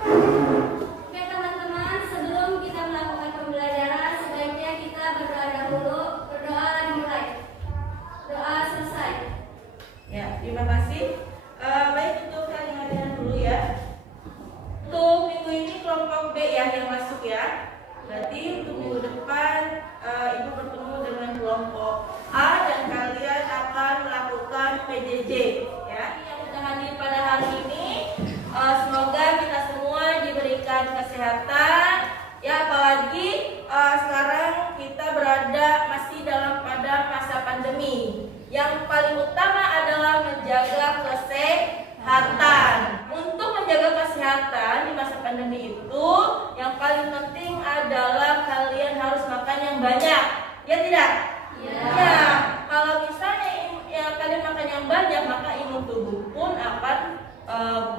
Oke teman-teman, sebelum kita melakukan pembelajaran, sebaiknya kita berdoa dahulu. Berdoa dimulai. Doa selesai. Ya, terima kasih. Baik, untuk kalian dulu ya. Untuk minggu ini kelompok B ya yang masuk ya. Berarti untuk minggu depan Ibu bertemu dengan kelompok A dan kalian akan melakukan PJJ ya. Yang sudah hadir pada hari ini, semoga kita semua diberikan kesehatan ya, apalagi sekarang kita berada masih dalam pada masa pandemi. Yang paling utama adalah menjaga kesehatan. Untuk menjaga kesehatan di masa pandemi itu, yang paling penting adalah kalian harus makan yang banyak. Ya tidak? Ya. Kalau misalnya ya, kalian makan yang banyak, maka imun tubuh pun akan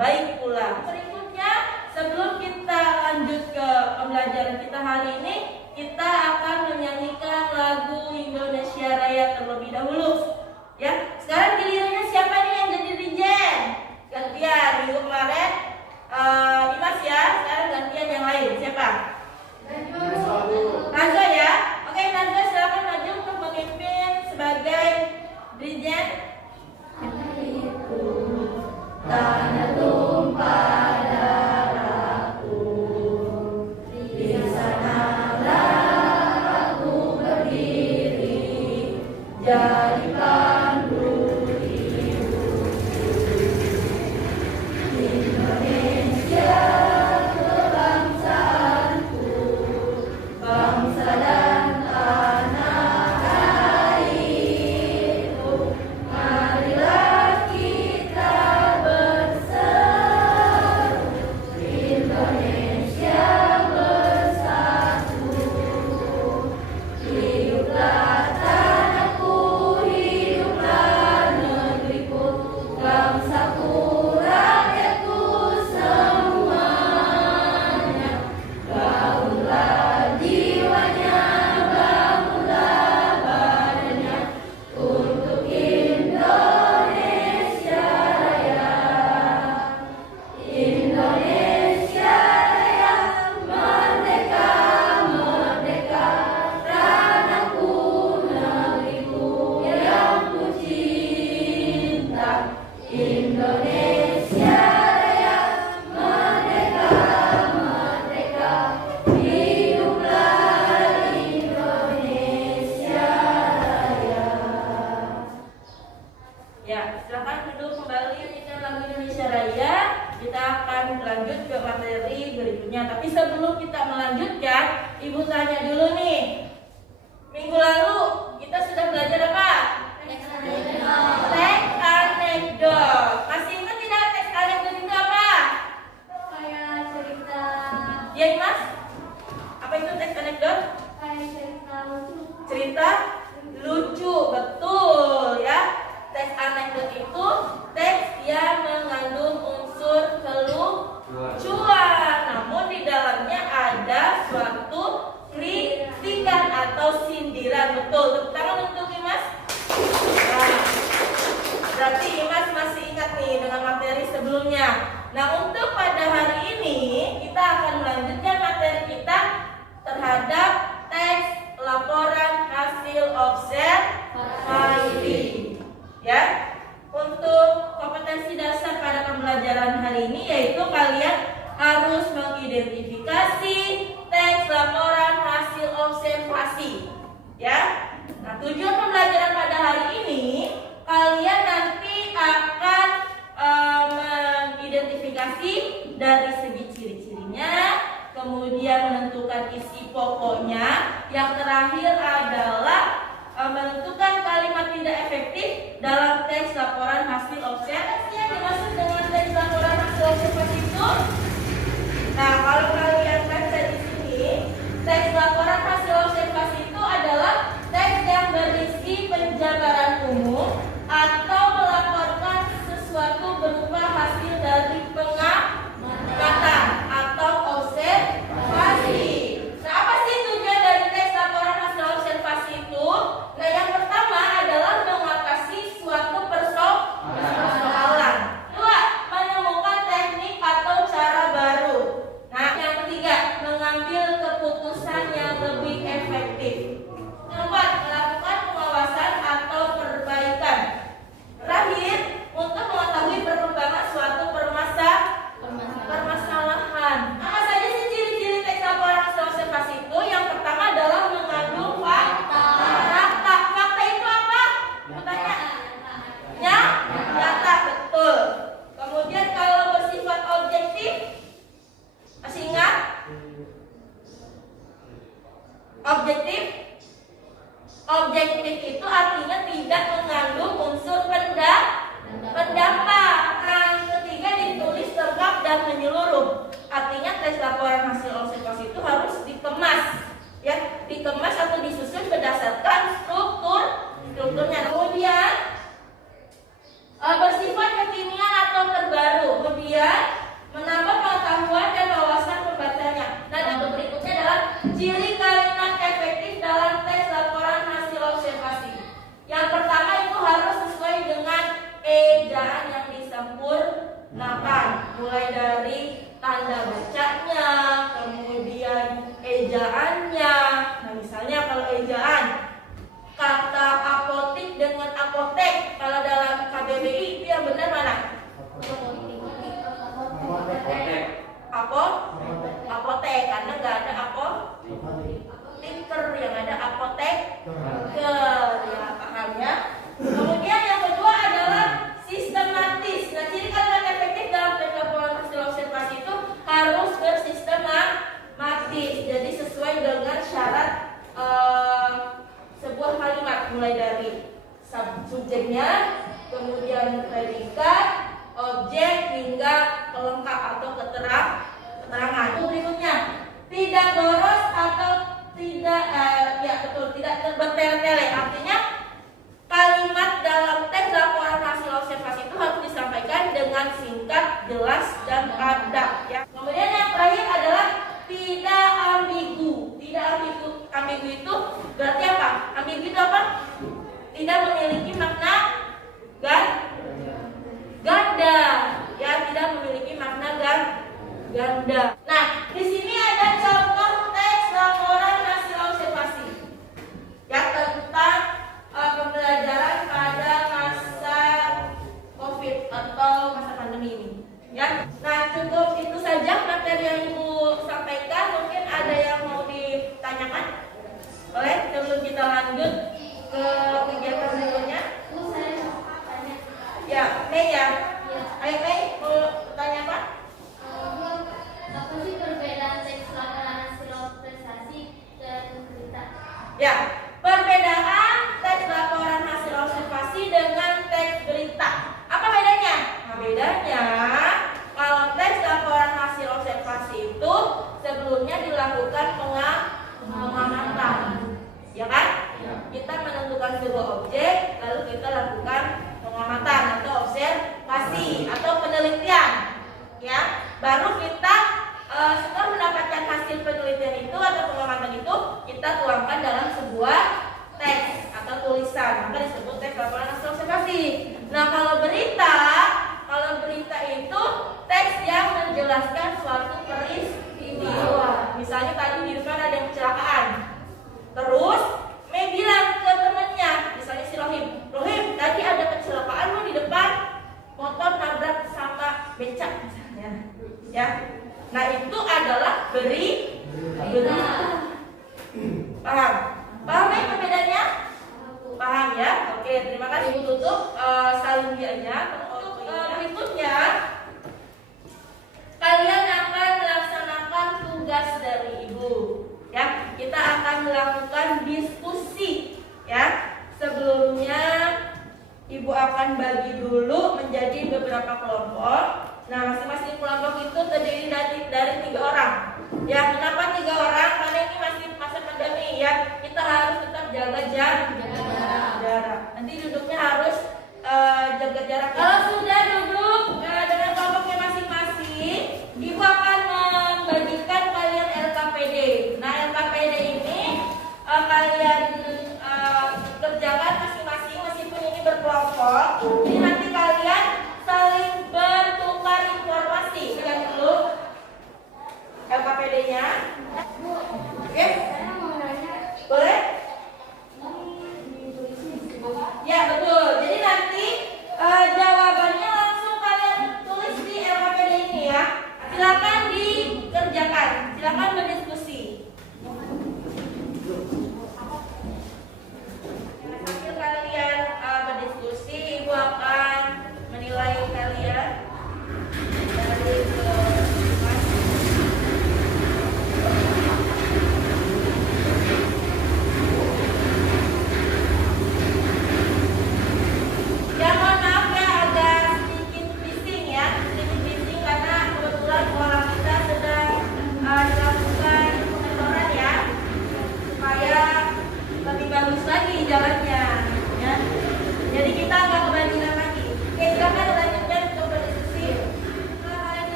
baik pula. Berikutnya, sebelum kita lanjut ke pembelajaran kita hari ini, kita akan menyanyikan lagu Indonesia Raya terlebih dahulu. Ya, sekarang gilirannya siapa nih yang jadi dirjen? Gantian minggu kemarin Dimas ya, sekarang gantian yang lain. Siapa? Najwa ya. Oke, Najwa silakan maju untuk memimpin sebagai dirjen. Tanah tumpah darahku, di sanalah aku berdiri, jadi pandu hidupku. Indonesia kebangsaanku, bangsa dan tanah airku. Marilah kita bersatu, Indonesia bersatu. Hiduplah tanahku, hiduplah negeriku, bangsaku, rakyatku semuanya. Bangunlah jiwanya, bangunlah badannya, untuk Indonesia Raya. Indonesia Raya, merdeka, merdeka, tanahku, negeriku yang ku cinta. Indonesia Raya, merdeka, merdeka, hiduplah Indonesia Raya. Ya, silakan duduk kembali, nyanyikan lagu Indonesia Raya. Kita akan lanjut ke materi berikutnya. Tapi sebelum kita melanjutkan, Ibu tanya dulu nih. Minggu lalu kita sudah belajar apa? Teks anekdot. Masih ingat tidak teks anekdot itu apa? Kayak cerita, Ya, Mas? Apa itu teks anekdot? kayak cerita lucu. Cerita lucu, betul ya. Teks anekdot itu teks yang mengandung unsur kelucuan, namun di dalamnya ada suatu kritikan atau sindiran. Betul, tepuk tangan untuk Imas. Nah, berarti Imas masih ingat nih dengan materi sebelumnya. Nah, untuk pada hari ini kita akan melanjutkan materi kita terhadap teks laporan hasil observasi. Ya, untuk kompetensi dasar pada pembelajaran hari ini yaitu kalian harus mengidentifikasi teks laporan hasil observasi. Ya, nah tujuan pembelajaran pada hari ini kalian nanti akan mengidentifikasi dari segi ciri-cirinya, kemudian menentukan isi pokoknya, yang terakhir adalah menentukan kalimat tidak efektif dalam teks laporan hasil observasi. Yang dimaksud dengan teks laporan hasil observasi itu, nah kalau kalian baca di sini, teks laporan hasil observasi itu adalah teks yang berisi penjabaran umum atau melaporkan sesuatu berupa hasil dari pengamatan atau observasi. Nah, apa sih tujuan dari teks laporan hasil observasi itu? Nah, yang pertama adalah mengatasi suatu persoalan. Dua, Objektif. Objektif itu artinya tidak mengandung unsur pendapat. Nah, yang ketiga ditulis lengkap dan menyeluruh. Artinya tes laporan hasil observasi itu harus dikemas, ya, dikemas atau disusun berdasarkan strukturnya. Kemudian bersifat kekinian atau terbaru. Kemudian menambah pengetahuan dan wawasan pembacanya. Dan yang berikutnya adalah ciri kalimat efektif dalam tes laporan hasil observasi. Yang pertama itu harus sesuai dengan ejaan yang disempurnakan, mulai dari tanda bacanya, kemudian ejaannya. Nah, misalnya kalau ejaan kata apotik dengan apotek, kalau dalam KBBI itu yang benar mana? Apotek, karena nggak ada apoteker, yang ada apoteker, ya, paham ya? Kemudian yang kedua adalah sistematis. Nah, ciri kalimat efektif dalam tes laporan hasil observasi itu harus bersistematis, jadi sesuai dengan syarat sebuah kalimat, mulai dari subjeknya, kemudian predikat, objek, hingga pelengkap atau keterangan. Berikutnya, tidak boros atau tidak tidak bertele-tele. Artinya kalimat dalam tes laporan hasil observasi itu harus disampaikan dengan singkat, jelas, dan padat, ya. Kemudian yang terakhir adalah tidak ambigu. Tidak ambigu itu berarti apa? Ambigu itu apa? Tidak memiliki makna ganda, ya, tidak memiliki makna ganda. Nah, di sini ada contoh tes laporan hasil observasi, ya, tentang pembelajaran pada masa COVID atau masa pandemi ini, ya. Nah, cukup itu saja materi yang Ibu sampaikan. Mungkin ada yang mau ditanyakan? Boleh sebelum kita lanjut ke kegiatan berikutnya? Ya, Mei ya. Ayo Mei, mau tanya apa? Apa sih perbedaan teks laporan hasil observasi dan berita? Ya, perbedaan teks laporan hasil observasi dengan teks berita. Apa bedanya? Nah, bedanya kalau teks laporan hasil observasi itu sebelumnya dilakukan pengamatan, ya kan? Ya. Kita menentukan sebuah objek, lalu kita lakukan pengamatan atau observasi atau penelitian, ya. Baru kita setelah mendapatkan hasil penelitian itu atau pengamatan itu, kita tuangkan dalam sebuah teks atau tulisan, maka disebut teks laporan hasil observasi. Nah, kalau berita itu teks yang menjelaskan suatu peristiwa. Misalnya tadi di depan ada yang kecelakaan, terus Mei bilang ke temennya, misalnya si Rohim, tadi ada kecelakaan lo di depan, motor nabrak sama becak misalnya, ya. Nah, itu adalah berita. Paham ya perbedaannya? Paham ya? Oke, terima kasih. Ibu tutup salungianya. Untuk berikutnya, kalian akan melaksanakan tugas dari Ibu, ya. Kita akan melakukan diskusi, ya. Sebelumnya Ibu akan bagi dulu menjadi beberapa kelompok. Nah, masing-masing kelompok itu terdiri dari 3 orang. Ya, kenapa 3 orang? Karena ini masih masa pandemi, ya. Kita harus tetap jaga jarak. Nanti duduknya harus jaga jarak. Kalau sudah duduk dengan kelompoknya masing-masing, Ibu akan membagikan kalian LKPD. Nah, LKPD ini kalian kerjakan masing-masing meskipun ini berkelompok. Jadi nanti kalian saling bertukar informasi. Lihat dulu LKPD-nya. Oke? Boleh? Ya, betul. Jadi nanti jawabannya langsung kalian tulis di LKPD ini, ya. Silakan dikerjakan, silakan berdiskusi. Sambil kalian berdiskusi, Ibu akan menilai kalian dari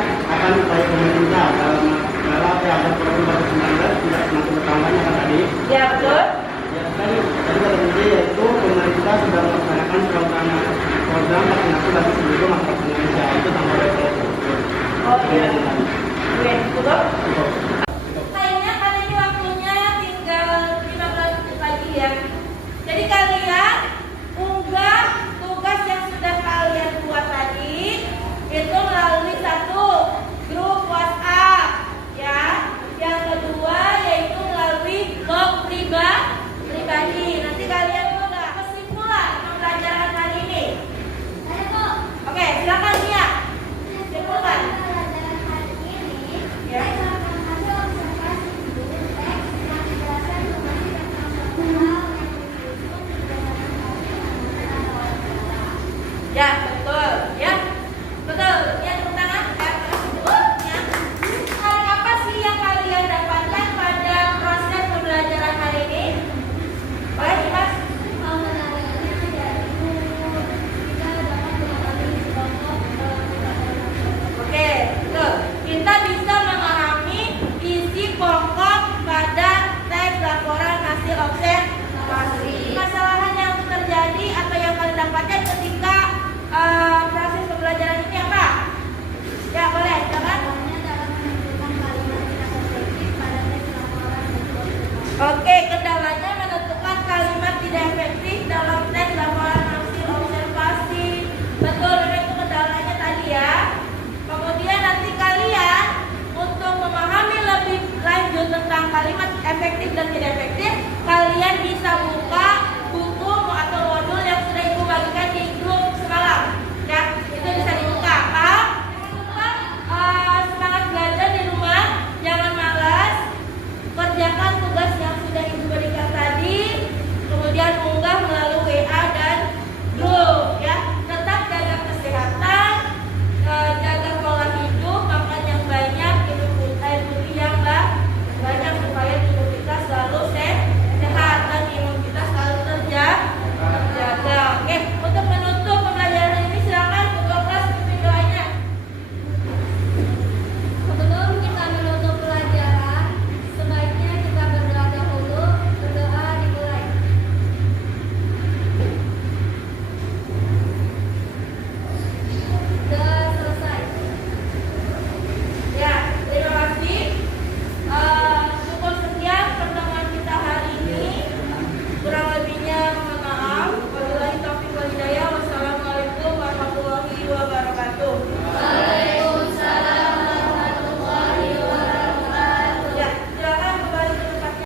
akan upaya pemerintah dalam agar program COVID-19 tidak semakin bertambahnya kan tadi. Ya, betul. Ya, tadi kata Budi yaitu pemerintah sedang melaksanakan program vaksinasi bagi seluruh masyarakat Indonesia. Itu tanggal Oh iya. Oke, cukup. Lainnya karena ini waktunya tinggal 15 menit lagi ya. Jadi kalian unggah tugas yang sudah kalian buat tadi itu melalui satu grup WhatsApp ya. Yang kedua yaitu melalui blog pribadi. Nanti kalian unggah kesimpulan pembelajaran kali ini. Oke, silakan Nia. Simpulkan. Ya. Ya,